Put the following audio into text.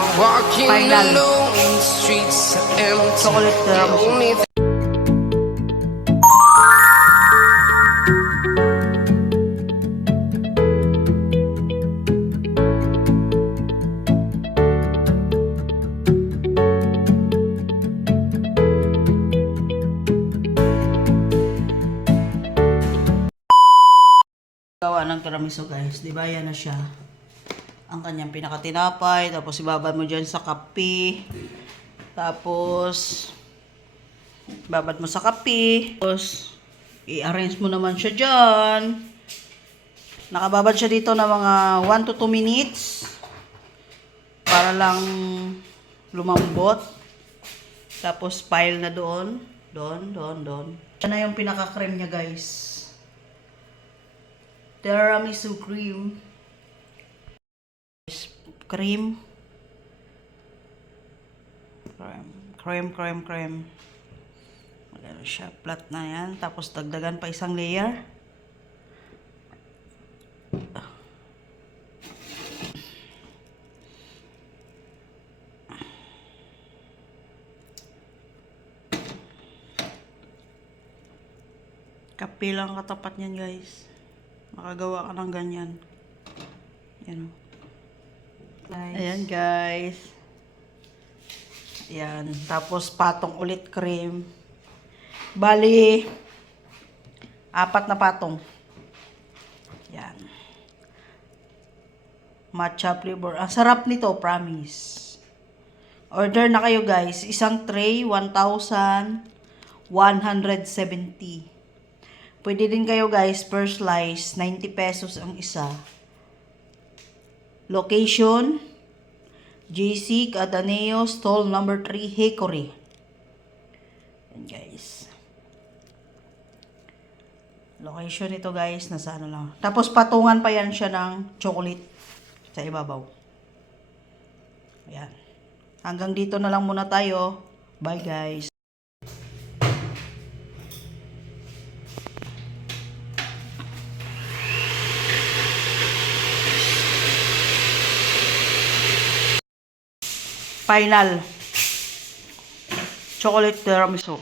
Final. Chocolate tiramisu. Gawa ng tiramisu guys, di ba yan na siya ang kanyang pinakatinapay, tapos ibabad mo dyan sa kape, tapos ibabad mo sa kape, tapos i-arrange mo naman siya dyan. Nakababad siya dito na mga 1 to 2 minutes para lang lumambot, tapos pile na doon. Yan na yung pinaka-cream niya guys. Tiramisu cream. Cream. Magano siya, flat na yan. Tapos dagdagan pa isang layer. Kape lang katapat niyan guys. Makagawa ka ng ganyan. Yan. Nice. Ayan guys. Ayan. Tapos patong ulit cream. Bali, 4 na patong. Yan. Matcha flavor. Ang sarap nito, promise. Order na kayo guys. Isang tray, 1,170. Pwede din kayo guys, per slice, 90 pesos ang isa. Location, JC Cadaneo, stall number 3, Hickory. Yan guys. Location ito guys, nasa ano lang. Tapos patungan pa yan siya ng chocolate sa ibabaw. Ayan. Hanggang dito na lang muna tayo. Bye guys. Final chocolate tiramisu.